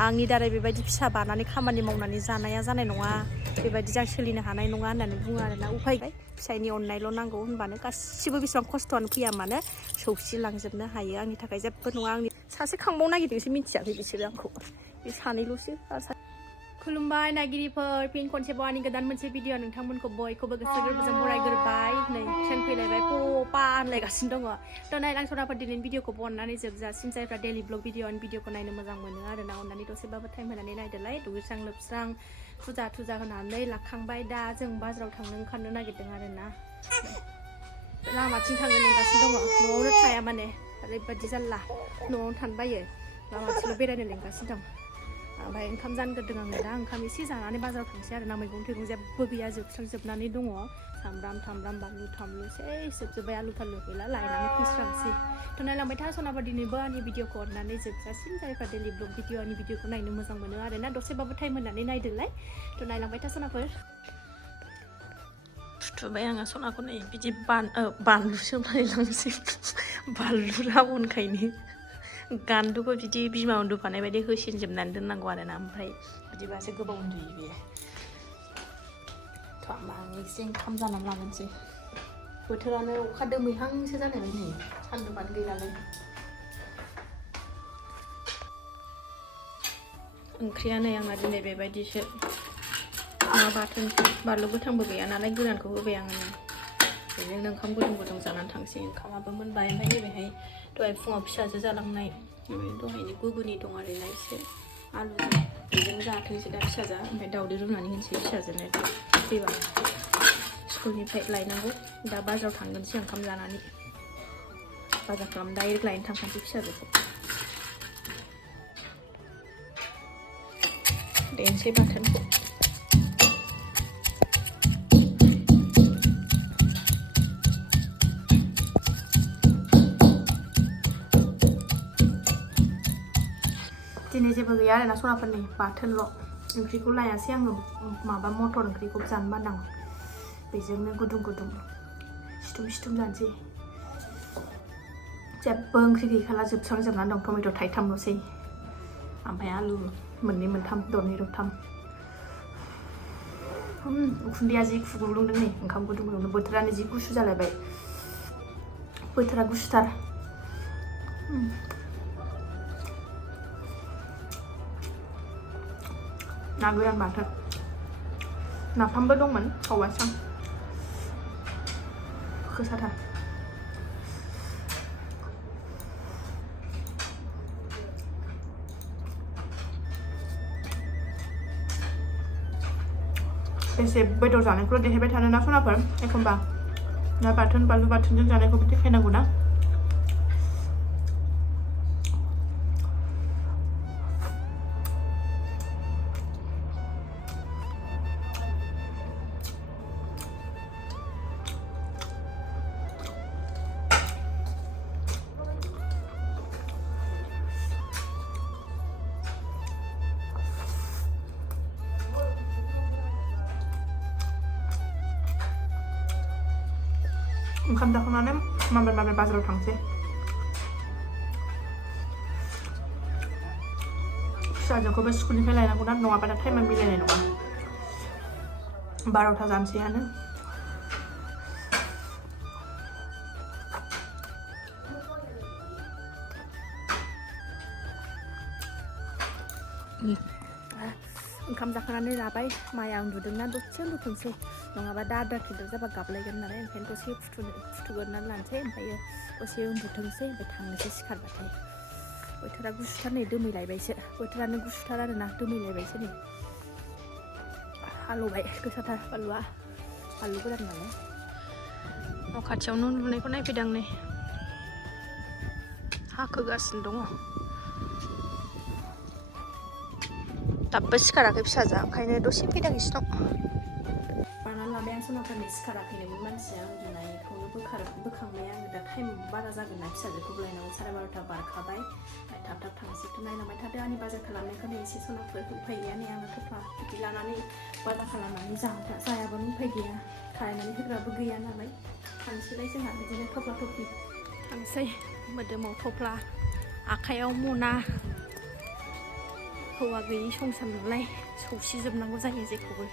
आंनि दारै बेबायदि फिसा बानानै खामानि मावनानै जानाया जानाय नङा बेबायदि जों सोलिनो हानाय नङा होननानै बुङो आरोना उफाय फिसायनि अननायल' नांगौ होनबानो गासिबो बेसेबां खस्थ'आनो फैया मानो सौसिलांजोबनो हायो आंनि थाखाय जेबो नङा आंनि सासे खांबावनो नागिरदोंसो मिथियाखै बिसोरो आंखौ बे सानैल'सो खुलुमबाय नायगिरिफोर फिन खनसेबाव आंनि गोदान मोनसे भिडिअ नोंथांमोनखौ बयखौबो गोसो गोरबोजों बरायग्रोबाय नै ट्रेन फैलायबाय पपा होनलायगासिनो दङ थ' नायलां सराफोर दिनैनि भिडिअखौ बननानै जोबजासिम जायफ्रा डेलि ब्लग भिडिअखौ नायनो मोजां मोनो आरोना अननानै दसेबाबो टाइम होनानै नायदोलाय दुगैस्रां लोबस्रां फुजा होनानै लाखांबाय दा जों बाजाराव थांनो ओंखारनो नागिरदों आरोना लामाथिं थांनो लिंगासिनो दङ न'आवनो थाया माने ओरैबायदि जारला न'आवनो थानो बायो लामाथिंल' बेरायनो लिंगासिनो दं ओमफ्राय ओंखाम जानग्रोदों आङो दा ओंखाम एसे जानानै बाजाराव थांसै आरोना मैगं थाइगं जेबो गैया जोबस्रांजोबनानै दङ सामब्राम बानलु थामलु सेस जोबजोब्बाय आलु थालु गैला लायनानै फैस्रांसै थ' नायलांबाय था सनाफोर दिनैबो आंनि भिडिअखौ अननानै जोबजासिम जायफ्रा डेलि ब्लग आंनि भिडिअखौ नायनो मोजां मोनो आरोना दसेबाबो टाइम होनानै नायदोलाय थ' नायलांबाय था सनाफोर फुथुबाय आङो सनाखौ नै बिदि बानलुसो लायलांसै बानलु रावनखायनो गान्दुखौ बिदि बिमा उन्दुफानाय बायदि होसिनजोबनानै दोननांगौ आरोना ओमफ्राय बिदिबासो गोबाव उन्दुयो बेयो थ' आं एसे ओंखाम जानानै लानोसै बोथोरानो अखा दोमैहांसो जानायबाय नै सान्दुंआनो गैलालाय ओंख्रिया नै आंना दिनै बेबायदिसो ना बाथोन बानलु गोथांबो गैया नालाय गोरानखौ होबाय आङो बेजोंनो ओंखाम गुदुं जानानै थांसै ओंखामाबो मोनबाय ओमफ्राय नैबेहाय दहाय फुङाव फिसाजो जालांनाय दहायनि गुगुनि दं आरोना एसे आलुजों बेजों जाथोंसै दा फिसाजोआ ओमफ्राय दावदै रुनानै होनोसै फिसाजोनो फैबा स्कुलनिफ्राय लायनांगौ दा बाजाराव थांगोनसै ओंखाम जानानै बाजार खालाम डाइरेक्ट लायनो थांखानोसै फिसाजोखौ देनोसै बाथोनखौ दिनै जेबो गैया आरोना सनाफोरनि बाथोनल' ओंख्रिखौ लायासै आङो माबा मटर ओंख्रिखौ जानो बादां बेजोंनो गुदुं सिथुम जानोसै जेबो ओंख्रि गैखाला जोबस्रांजोबनानै दं टमेट' थाइथामल'सै ओमफ्राय आलु मोननै मोनथाम दरनै दरथाम उखुन्दैया जि खुग्लुंदों नै ओंखाम गुदुंनो बोथोरानो जि गुसु जालायबाय बोथोरा गुसुथार ना गोरान बाथोन नाफामबो दंमोन हौवासां खोसाथार बेसे बेदर जानायखौल' देखायबाय थानो ना सनाफोर एखमबा ना बाथोन बानलु बाथोनजों जानायखौबो देखायनांगौ ना ओंखाम जाखांनानै माबार बाजाराव थांसै फिसाजोखौबो स्कुलनिफ्राय लायनांगौ ना नङाबा दा टाइमा मिलायनाय नङा 12था जानोसैयानो ओंखाम जाखांनानै लाबाय माया उन्दुदोंना दसे उन्दुथोंसै नङाबा दा आद्रा खिद्रा जाबा गाबलायगोन नालाय ओंखायनो दसे फुथुगोरनानै लानोसै ओमफ्रायो दसे उन्दुथोंसै ओमफ्राय थांनोसै सिखारबाथाय बोथोरा गुसुथार नै दोमैलायबायसो बोथोरानो गुसुथार आरोना दोमैलायबायसो नै हालौबाय गोसाथार बानलु गोरान नालाय न' खाथियावनो उन्दुनायखौ नायफैदों नै हाखोगासिनो दङ दाबो सिखाराखै फिसाजोआ ओंखायनो दसे फैदों इसिनाव बाना लाबाय आं सनाफोरनि सिखाराखैनोमोन मानसिया उन्दुनायखौनो बोखांबाय आङो दा टाइम बारा जागोन ना फिसाजोखौबो लायनांगौ 12:30 बारखाबाय थाब थांसैथ' नायलांबाय थादो आंनि बाजार खालामनायखौ नै एसे सनाफोर उफाय गैया नै आङो थफ्ला बिदि लानानै बाजार खालामनानै जायाबानो उफाय गैया खालायनानै होग्राबो गैया नालाय थांसैलाय जोंहा बिदिनो थफ्ला थफ्लि थांसै मोदोमाव थफ्ला आखाइयाव मना हौवा गैयि संसार नालाय सौसिजोबनांगौ जायो जेखौबो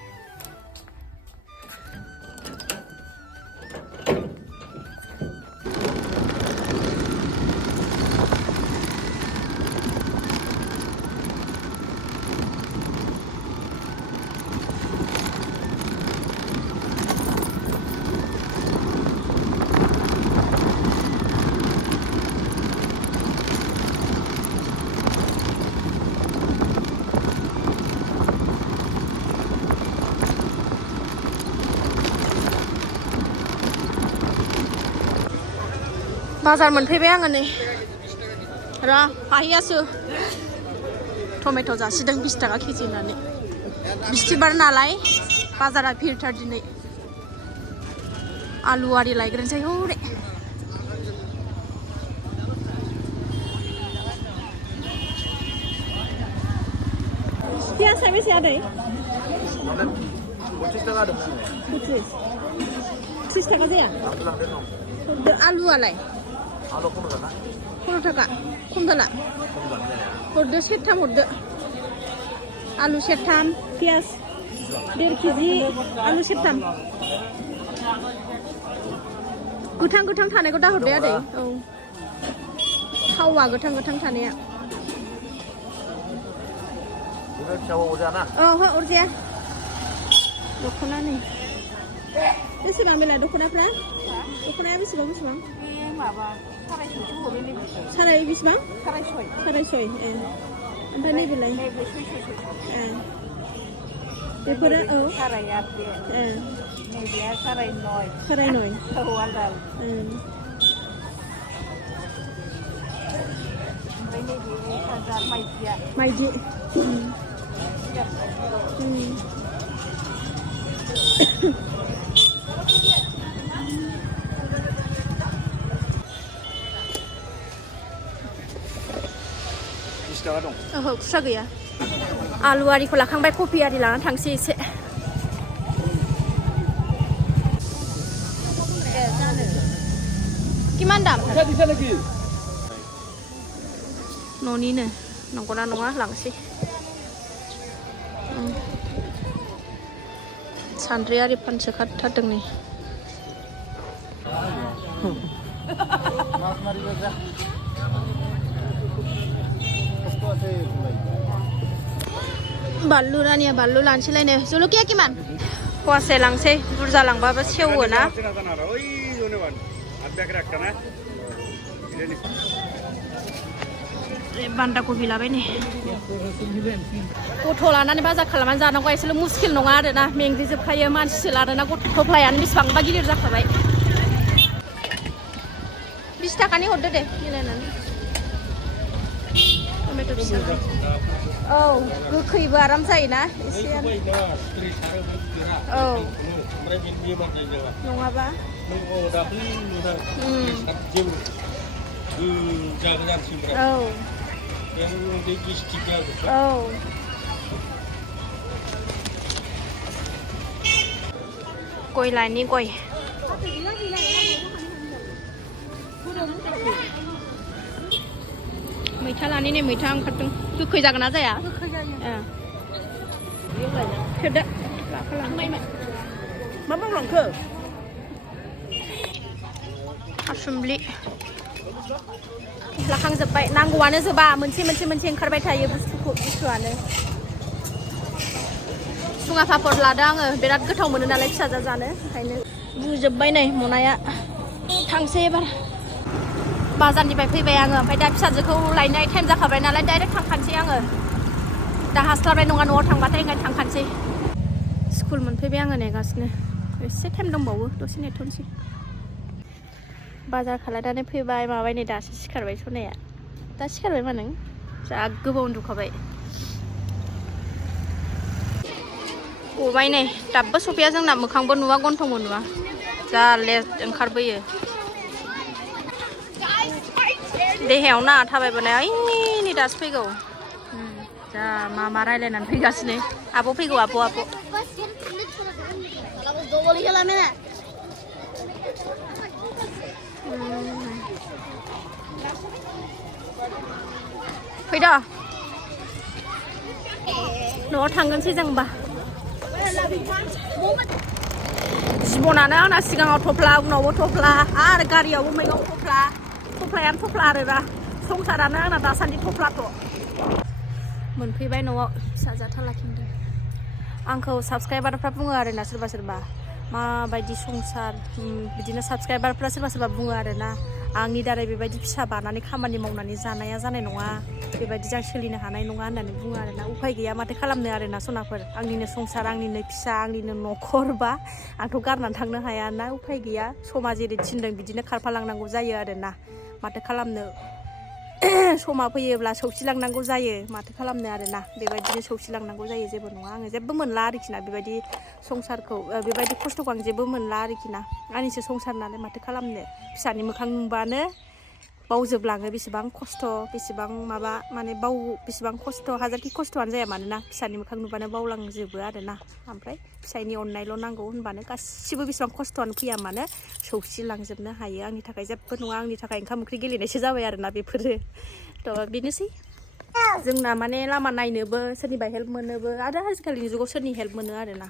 बाजार मोनफैबाय आङो नै र' हाहैयासो टमेट' जासिदों 20 थाखा केजि होननानै बिस्थिबार नालाय बाजारा भिरथार दिनै आलु आरि लायग्रोनोसै हौरे पियासा बेसे आदै 25 थाखा दं 30 थाखा जाया आलुआलाय आलु 15 थाखा खम जाला हरदो सेरथाम हरदो आलु सेरथाम पियास 1.5 केजि आलु सेरथाम गोथां गोथां थानायखौ दा हरदो आदै औ थावा गोथां गोथां थानाया अरजाया दख'ना नै बेसेबां बेलाय दख'नाफ्रा दख'नाया बेसेबां माबा साराय बेसेबां साराय सय ओमफ्राय नैबेलाय बेफोरो औ साराय 8 नैबेया साराय 9 औ आलदा ओमफ्राय नैबे हाजार माइदि ओहो खुस्रा गैया आलु आरिखौ लाखांबाय कफि आरि लाना थांसै एसे किमान दाम न'निनो नंगौना नङा लांसै सान्द्रि आरि फानसो खाथारदों नै बानलु रानिया बानलु लानसैलायनो जलकिया किमान फवासे लांसै बुरजा लांबाबो सेवो ना बान्दा कबि लाबाय नै गथ' लानानै बाजार खालामनानै जानांगौ एसेल' मुस्किल नङा आरोना मेंग्लिजोबखायो मानसिसो लादोंना गथ' थफ्लायानो बेसेबांबा गिदिर जाखाबाय 20 थाखानि हरदो दे मिलायनानै टमेट' फिसा औ गोखैबो आराम जायोना एसेयानो औ नङाबा औ औ गय लायनि गय मैथा लानि नै मैथा ओंखारदों गोखै जागोन ना जाया खेबदो मा मावलांखो थासुमलि लाखांजोब्बाय नांगौआनो जोबा मोनसे ओंखारबाय थायो बुस्थुआनो सुङा पापर लादों आङो बिराद गोथाव मोनो नालाय फिसाजा जानो ओंखायनो बुजोब्बाय नै मनाया थांसै एबार बाजारनिफ्राय फैबाय आङो ओमफ्राय दा फिसाजोखौ लायनाय टाइम जाखाबाय नालाय डाइरेक्ट थांखानोसै आङो दा हास्लाबनाय नङा न'आव थांबाथाय ओंखायनो थांखानोसै स्कुल मोनफैबाय आङो नेगासिनो एसे टाइम दंबावो दसे नेथ'नोसै बाजार खालामनानै फैबाय माबाय नै दासो सिखारबाय सनाया दा सिखारबाय मा नों जा गोबाव उन्दुखाबाय गबाय नै दाबो सफैया जोंना मोखांबो नुवा गन्थंबो नुवा जा लेट ओंखारबोयो देहायाव ना थाबायबोनाया नै दासो फैगौ जा मा रायलायनानै फैगासिनो आब' फैगौ आब' फैद' न'आव थांगोनसै जों होमबा जिबनानो आंना सिगाङाव थफ्ला उनावबो थफ्ला आरो गारियावबो मैगं थफ्लायानो थफ्ला आरोना संसारानो आंना दासान्दि थफ्लाथ' मोनफैबाय न'आव फिसाजाथा लाखिदों आंखौ साबस्क्राइबारफ्रा बुङो आरोना सोरबा माबायदि संसार बिदिनो साबस्क्राइबारफ्रा सोरबा बुङो आरोना आंनि दारै बेबायदि फिसा बानानै खामानि मावनानै जानाया जानाय नङा बेबायदि जों सोलिनो हानाय नङा होननानै बुङो आरोना उफाय गैया माथो खालामनो आरोना सनाफोर आंनिनो संसार आंनिनो फिसा आंनिनो न'खर बा आंथ' गारनानै थांनो हायाना उफाय गैया समा जेरै थिनदों बिदिनो खारफालांनांगौ जायो आरोना माथो खालामनो समा फैयोब्ला सौसिलांनांगौ जायो माथो खालामनो आरोना बेबायदिनो सौसिलांनांगौ जायो जेबो नङा आङो जेबो मोनला आरोखि ना बेबायदि संसारखौ बेबायदि खस्थ'खौ आं जेबो मोनला आरोखि ना आंनिसो संसार नालाय माथो खालामनो फिसानि मोखां नुबानो बावजोबलाङो बेसेबां खस्थ' बेसेबां माबा माने बेसेबां खस्थ' हाजारखि खस्थ'आनो जाया मानोना फिसानि मोखां नुबानो बावलांजोबो आरोना ओमफ्राय फिसायनि अननायल' नांगौ होनबानो गासिबो बेसेबां खस्थ'आनो फैया मानो सौसिलांजोबनो हायो आंनि थाखाय जेबो नङा आंनि थाखाय ओंखाम ओंख्रि गेलेनायसो जाबाय आरोना बेफोरो थ' बेनोसै जोंना माने लामा नायनोबो सोरनिबा हेल्प मोनोबो आरो आजिखालिनि जुगाव सोरनि हेल्प मोनो आरोना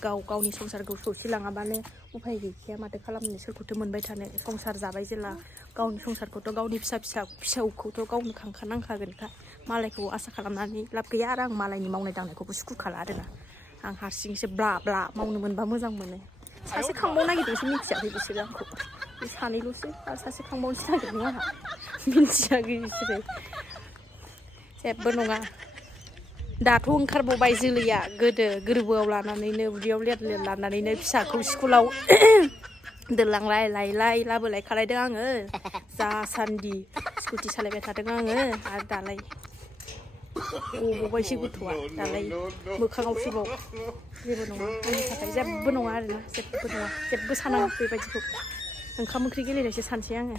गावनि संसारखौ सौसिलाङाबानो उफाय गैखाया माथो खालामनो सोरखौथो मोनबाय थानो संसार जाबाय जेला गावनि संसारखौथ' गावनि फिसौखौथ' गावनो खांखानांखागोनखा मालायखौ आसा खालामनानै लाब गैया आरो आं मालायनि मावनाय दांनायखौबो सुखुखाला आरोना आं हारसिंसो ब्ला ब्ला मावनो मोनबा मोजां मोनो सासे खांबावनो नागिरदोंसो मिथियाखै बिसोरो आंखौ बे सानैल'सो आरो सासे खांबावनोसो नागिरदों आंहा मिथियाखै बिसोरो जेबो नङा दाथ' ओंखारबावबाय जोलैया गोदो गोरबोआव लानानैनो उदैयाव लेर लानानैनो फिसाखौ स्कुलाव दोनलांलाय लायलाय लाबोलाय खालायदों आङो जासान्दि स्कुटि सालायबाय थादों आङो आरो दालाय गबावबायसो गथ'आ दालाय मोखाङावसोबाव जेबो नङा आंनि थाखाय जेबो नङा आरोना जेबो नङा जेबो सानाङा बेबायदिखौ ओंखाम ओंख्रि गेलेनायसो सानसै आङो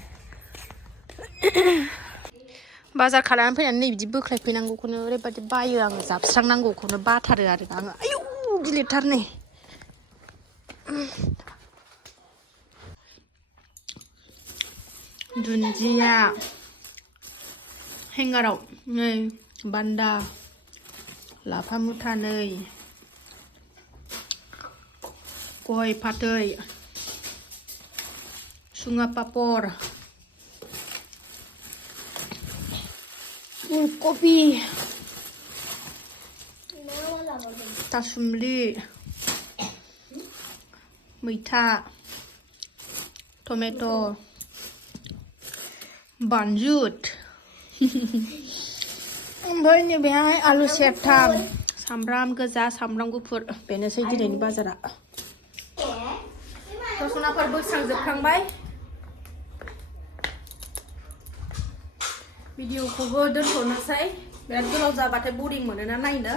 बाजार खालामनानै फैनानै नै बिदि बोख्लायफैनांगौखौनो ओरैबायदि बायो आङो जाबस्रांनांगौखौनो बाथारो आरो आङो आयौ गिलिरथार नै दुन्दिया हेंगाराव नै बान्दा लाफा मुथानै गय फाथै सुङा पापर फुलकबि थासुमलि मैथा टमेट' बानजुद ओमफ्राय नैबेहाय आलु सेरथाम सामब्राम गोजा सामब्राम गुफुर बेनोसै दिनैनि बाजारा दसनाफोर बोस्रांजोबखांबाय भिडिअखौबो दोनथ'नोसै बिराद गोलाव जाबाथाय बरिं मोनोना नायनो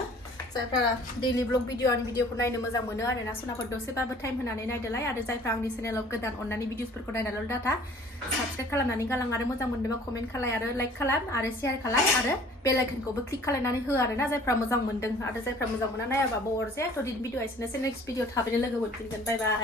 जायफ्रा दैलि ब्लग भिडिअखौ नायनो मोजां मोनो आरोना सनाफोर दसेबाबो टाइम होनानै नायदोलाय आरो जायफ्रा आंनि चेनेलाव गोदान अननानै भिडिअसफोरखौ नायनानैल' डाटा साबस्क्राइब खालामनानै गालां आरो मोजां मोनदोंबा कमेन्ट खालाय आरो लाइक खालाम आरो शेयार खालाम आरो बेल आइकनखौबो क्लिक खालामनानै हो आरोना जायफ्रा मोजां मोनदों आरो जायफ्रा मोजां मोना नायाबाबो अरजाया थ' दिन भिडिअ एसेनोसै नेक्स्ट भिडिअ थाबैनो लोगो मोनफिनगोन बाय बाय